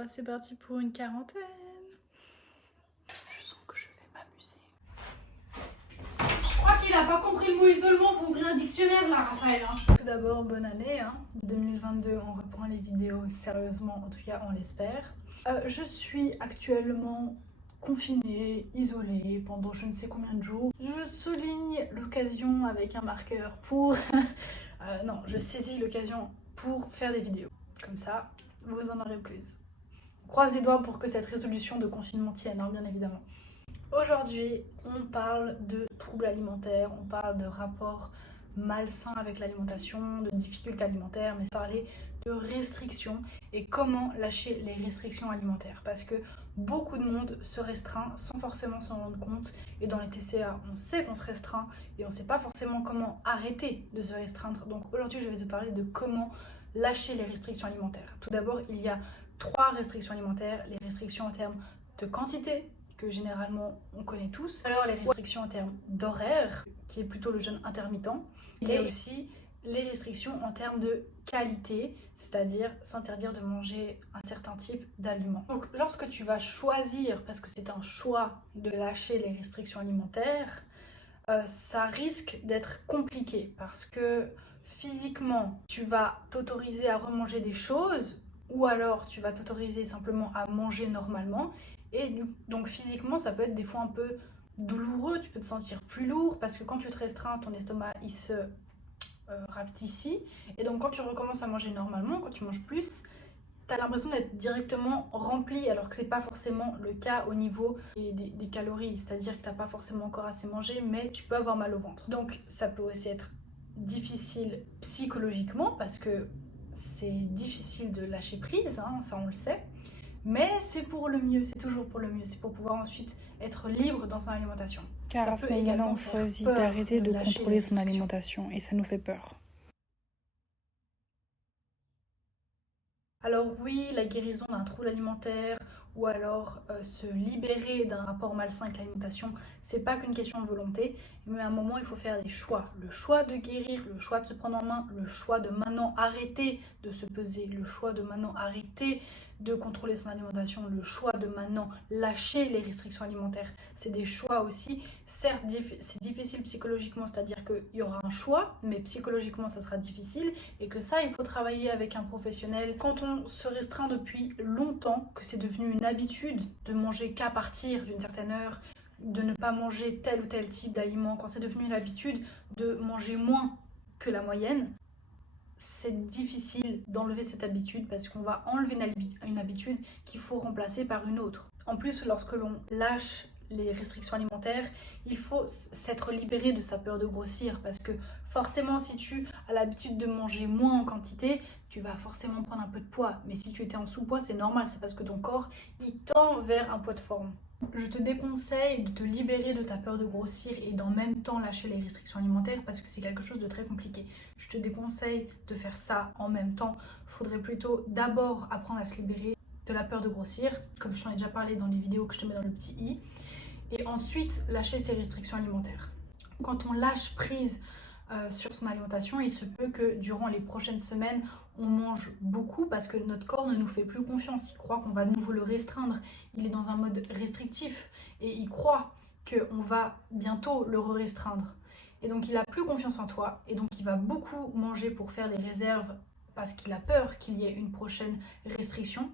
bah c'est parti pour une quarantaine. Je sens que je vais m'amuser. Je crois qu'il a pas compris le mot isolement, faut ouvrir un dictionnaire là, Raphaël. Tout d'abord, bonne année. 2022, on reprend les vidéos sérieusement, en tout cas on l'espère. Je suis actuellement confinée, isolée pendant je ne sais combien de jours. Je souligne l'occasion avec un marqueur pour... non, je saisis l'occasion pour faire des vidéos. Comme ça, vous en aurez plus. Croise les doigts pour que cette résolution de confinement tienne, bien évidemment. Aujourd'hui, on parle de troubles alimentaires, on parle de rapports malsains avec l'alimentation, de difficultés alimentaires, mais parler de restrictions et comment lâcher les restrictions alimentaires. Parce que beaucoup de monde se restreint sans forcément s'en rendre compte. Et dans les TCA, on sait qu'on se restreint et on ne sait pas forcément comment arrêter de se restreindre. Donc aujourd'hui, je vais te parler de comment lâcher les restrictions alimentaires. Tout d'abord, il y a 3 restrictions alimentaires. Les restrictions en termes de quantité, que généralement on connaît tous. Alors les restrictions en termes d'horaire, qui est plutôt le jeûne intermittent. Il y a aussi les restrictions en termes de qualité, c'est-à-dire s'interdire de manger un certain type d'aliments. Donc lorsque tu vas choisir, parce que c'est un choix de lâcher les restrictions alimentaires, ça risque d'être compliqué parce que physiquement, tu vas t'autoriser à remanger des choses ou alors tu vas t'autoriser simplement à manger normalement. Et donc physiquement, ça peut être des fois un peu douloureux, tu peux te sentir plus lourd parce que quand tu te restreins, ton estomac il se rapetissit. Et donc quand tu recommences à manger normalement, quand tu manges plus, tu as l'impression d'être directement rempli alors que c'est pas forcément le cas au niveau des calories. C'est-à-dire que tu n'as pas forcément encore assez mangé, mais tu peux avoir mal au ventre. Donc ça peut aussi être difficile psychologiquement parce que c'est difficile de lâcher prise, ça on le sait. Mais c'est pour le mieux, c'est toujours pour le mieux. C'est pour pouvoir ensuite être libre dans son alimentation. Car à ce moment-là, on choisit d'arrêter de contrôler son alimentation et ça nous fait peur. Alors oui, la guérison d'un trouble alimentaire ou alors se libérer d'un rapport malsain avec l'alimentation, c'est pas qu'une question de volonté, mais à un moment il faut faire des choix. Le choix de guérir, le choix de se prendre en main, le choix de maintenant arrêter de se peser, le choix de maintenant arrêter de contrôler son alimentation, le choix de maintenant lâcher les restrictions alimentaires. C'est des choix aussi, certes c'est difficile psychologiquement, c'est-à-dire qu'il y aura un choix, mais psychologiquement ça sera difficile et que ça il faut travailler avec un professionnel. Quand on se restreint depuis longtemps, que c'est devenu une habitude de manger qu'à partir d'une certaine heure, de ne pas manger tel ou tel type d'aliment, quand c'est devenu une habitude de manger moins que la moyenne, c'est difficile d'enlever cette habitude parce qu'on va enlever une habitude qu'il faut remplacer par une autre. En plus, lorsque l'on lâche les restrictions alimentaires, il faut s'être libéré de sa peur de grossir parce que forcément, si tu as l'habitude de manger moins en quantité, tu vas forcément prendre un peu de poids. Mais si tu étais en sous-poids, c'est normal, c'est parce que ton corps, il tend vers un poids de forme. Je te déconseille de te libérer de ta peur de grossir et d'en même temps lâcher les restrictions alimentaires parce que c'est quelque chose de très compliqué. Je te déconseille de faire ça en même temps. Il faudrait plutôt d'abord apprendre à se libérer de la peur de grossir, comme je t'en ai déjà parlé dans les vidéos que je te mets dans le petit i, et ensuite lâcher ces restrictions alimentaires. Quand on lâche prise sur son alimentation, il se peut que durant les prochaines semaines, on mange beaucoup parce que notre corps ne nous fait plus confiance. Il croit qu'on va de nouveau le restreindre. Il est dans un mode restrictif et il croit qu'on va bientôt le restreindre. Et donc il n'a plus confiance en toi et donc il va beaucoup manger pour faire des réserves parce qu'il a peur qu'il y ait une prochaine restriction.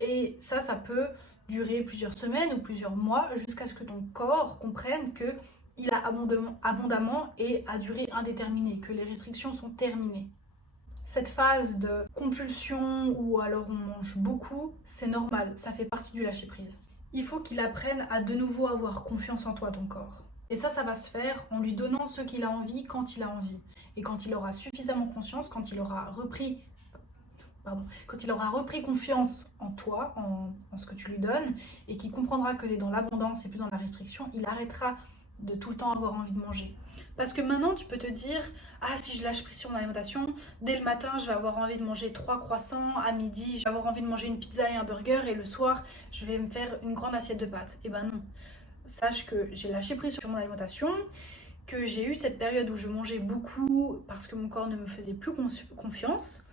Et ça peut durer plusieurs semaines ou plusieurs mois jusqu'à ce que ton corps comprenne que il a abondamment et à durée indéterminée, que les restrictions sont terminées. Cette phase de compulsion ou alors on mange beaucoup, c'est normal, ça fait partie du lâcher-prise. Il faut qu'il apprenne à de nouveau avoir confiance en toi, ton corps. Et ça va se faire en lui donnant ce qu'il a envie quand il a envie. Et quand il aura suffisamment conscience, quand il aura repris confiance en toi, en ce que tu lui donnes, et qu'il comprendra que tu es dans l'abondance et plus dans la restriction, il arrêtera de tout le temps avoir envie de manger. Parce que maintenant, tu peux te dire, ah, si je lâche prise sur mon alimentation, dès le matin, je vais avoir envie de manger 3 croissants, à midi, je vais avoir envie de manger une pizza et un burger, et le soir, je vais me faire une grande assiette de pâtes. Eh ben non. Sache que j'ai lâché prise sur mon alimentation, que j'ai eu cette période où je mangeais beaucoup parce que mon corps ne me faisait plus confiance,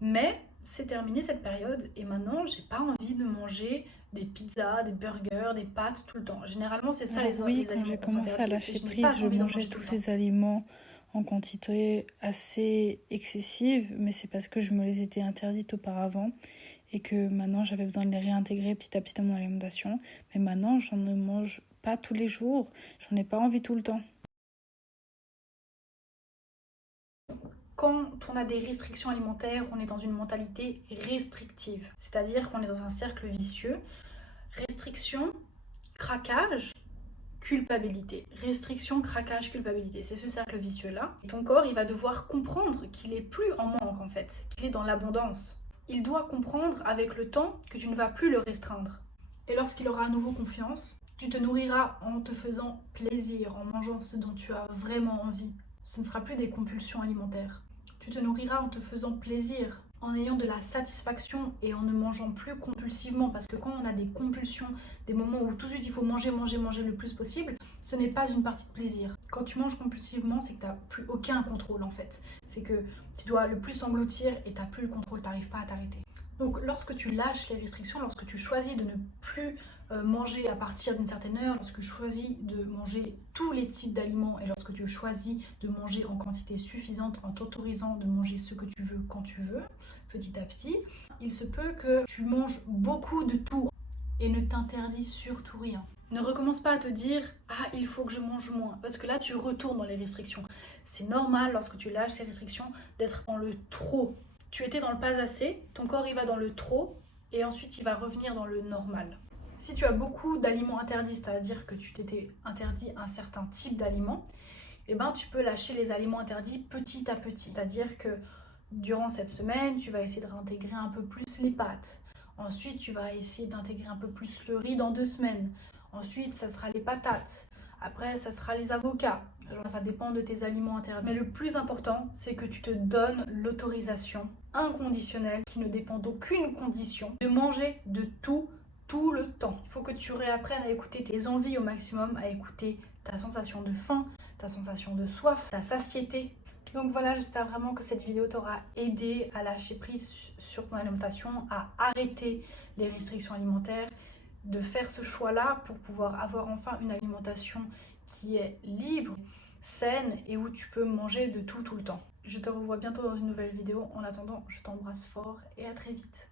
mais c'est terminé cette période et maintenant j'ai pas envie de manger des pizzas, des burgers, des pâtes tout le temps. Généralement c'est ça Alors les oui, aliments quand j'ai qu'on commencé à s'interdit et lâcher je n'ai prise, pas je envie d'en mangeais manger tout tous le temps. ces aliments en quantité assez excessive, mais c'est parce que je me les étais interdites auparavant et que maintenant j'avais besoin de les réintégrer petit à petit dans mon alimentation. Mais maintenant, j'en ne mange pas tous les jours, j'en ai pas envie tout le temps. Quand on a des restrictions alimentaires, on est dans une mentalité restrictive, c'est-à-dire qu'on est dans un cercle vicieux. Restriction, craquage, culpabilité. Restriction, craquage, culpabilité. C'est ce cercle vicieux-là. Et ton corps, il va devoir comprendre qu'il est plus en manque en fait, qu'il est dans l'abondance. Il doit comprendre avec le temps que tu ne vas plus le restreindre. Et lorsqu'il aura à nouveau confiance, tu te nourriras en te faisant plaisir, en mangeant ce dont tu as vraiment envie. Ce ne sera plus des compulsions alimentaires. Tu te nourriras en te faisant plaisir, en ayant de la satisfaction et en ne mangeant plus compulsivement. Parce que quand on a des compulsions, des moments où tout de suite il faut manger, manger, manger le plus possible, ce n'est pas une partie de plaisir. Quand tu manges compulsivement, c'est que tu n'as plus aucun contrôle en fait. C'est que tu dois le plus engloutir et tu n'as plus le contrôle, tu n'arrives pas à t'arrêter. Donc lorsque tu lâches les restrictions, lorsque tu choisis de ne plus manger à partir d'une certaine heure, lorsque tu choisis de manger tous les types d'aliments et lorsque tu choisis de manger en quantité suffisante en t'autorisant de manger ce que tu veux quand tu veux, petit à petit, il se peut que tu manges beaucoup de tout et ne t'interdis surtout rien. Ne recommence pas à te dire « Ah, il faut que je mange moins » parce que là, tu retournes dans les restrictions. C'est normal, lorsque tu lâches les restrictions, d'être dans le trop. Tu étais dans le pas assez, ton corps il va dans le trop et ensuite il va revenir dans le normal. Si tu as beaucoup d'aliments interdits, c'est-à-dire que tu t'étais interdit un certain type d'aliments, eh ben, tu peux lâcher les aliments interdits petit à petit. C'est-à-dire que durant cette semaine, tu vas essayer de réintégrer un peu plus les pâtes. Ensuite, tu vas essayer d'intégrer un peu plus le riz dans 2 semaines. Ensuite, ça sera les patates. Après, ça sera les avocats. Alors, ça dépend de tes aliments interdits. Mais le plus important, c'est que tu te donnes l'autorisation inconditionnelle, qui ne dépend d'aucune condition, de manger de tout le temps. Il faut que tu réapprennes à écouter tes envies au maximum, à écouter ta sensation de faim, ta sensation de soif, ta satiété. Donc voilà, j'espère vraiment que cette vidéo t'aura aidé à lâcher prise sur ton alimentation, à arrêter les restrictions alimentaires, de faire ce choix-là pour pouvoir avoir enfin une alimentation qui est libre, saine et où tu peux manger de tout le temps. Je te revois bientôt dans une nouvelle vidéo. En attendant, je t'embrasse fort et à très vite.